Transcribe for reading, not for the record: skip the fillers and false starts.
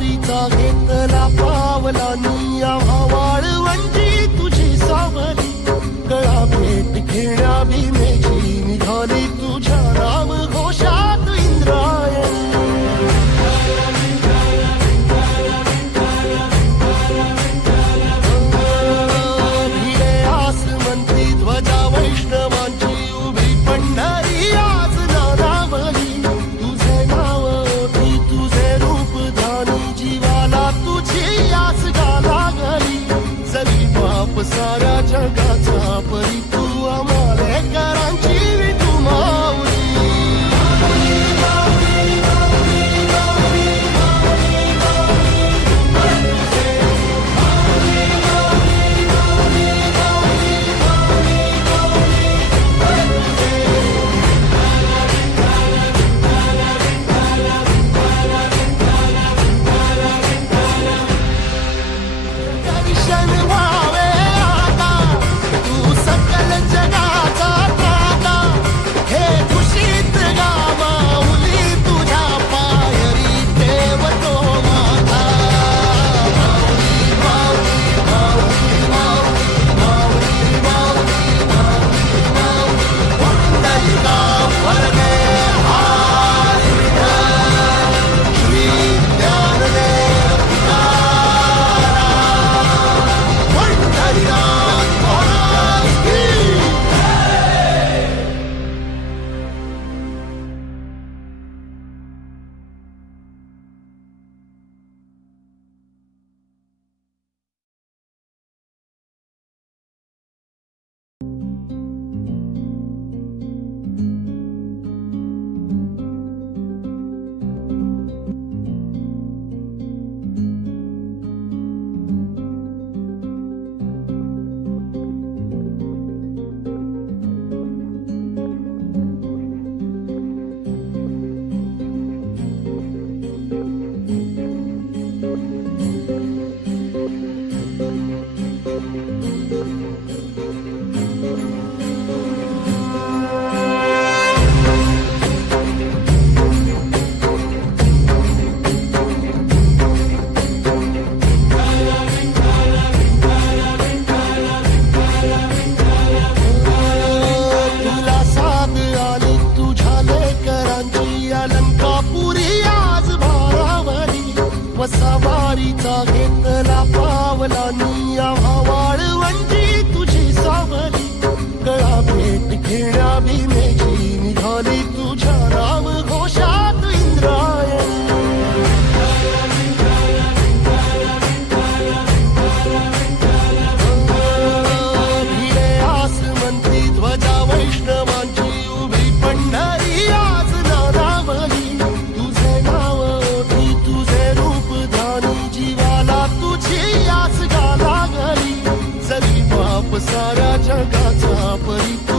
वारीचा घेतला पावलांनी आम्हा वाळवंटी तुझी सावली गळा भेट घेण्या भीमेची निघाली तुझ्या राम घोषात इंद्रायणी भिडे आसमंती ध्वजा वैष्णवांची उभी पंढरी आज नारावली तुझे नाव ओठी तुझे रूप धानी जीवाला तुझी आस गाला गली जरी बाप साऱ्या जगाचा परी तू आमालेकरांची विठू माऊली दर्शन व्हावे आता तू सकल जगाचा त्राता हे खुशीत गा माऊली तुझ्या पायरी ठेवतो माता माऊली माऊली माऊली माऊली माऊली माऊली माऊली पुंडलिका वरदे हाय विठ्ठल श्री ज्ञानदेव हरिनाथ महाराज की तुला साथ आली तुझ्या लेकरांची अलंकापुरी आज भारावली वसावारीचा घेतला पावलांनी आम्हा वाळवंटी तुझी सावली गळा भेट घेण्या भीमेची निघाली तुझ्या राम घोषात इंद्रायणी भिडे आसमंती ध्वजा वैष्णवांची उभी पंढरी आज नारावली तुझे नाव ओठी तुझे रूप धानी जीवाला तुझी आस गाला गली जरी बाप साऱ्या जगाचा परी